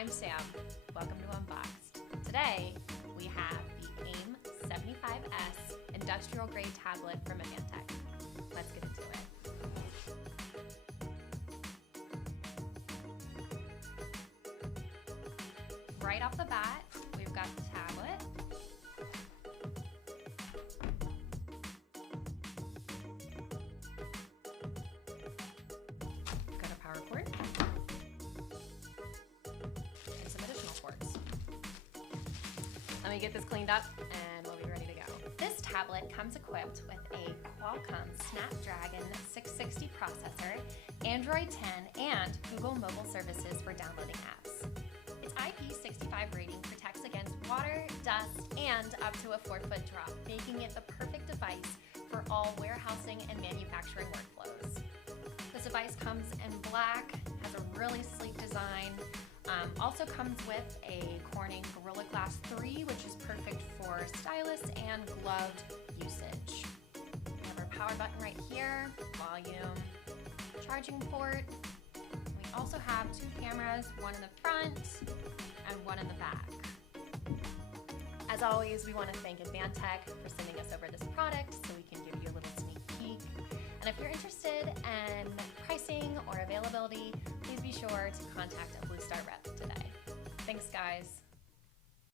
I'm Sam. Welcome to Unboxed. Today, we have the AIM-75S industrial grade tablet from Advantech. Let's get into it. Right off the bat, we've got the tablet. We've got a power cord. And some additional cords. Let me get this cleaned up and we'll be ready to go. This tablet comes equipped with a Qualcomm Snapdragon 660 processor, Android 10, and Google mobile services for downloading apps. Its IP65 rating protects against water, dust, and up to a 4-foot drop, making it the perfect device for all warehousing and manufacturing workflows. This device comes in black, has a really sleek design, also comes with a Corning Gorilla Glass 3, which is perfect for stylus and gloved usage. We have our power button right here, volume, charging port. We also have 2 cameras, one in the front and one in the back. As always, we want to thank Advantech for sending us over this product so we can give you a little sneak peek. And if you're interested in pricing or availability, please be sure to contact a BlueStar rep today. Thanks, guys.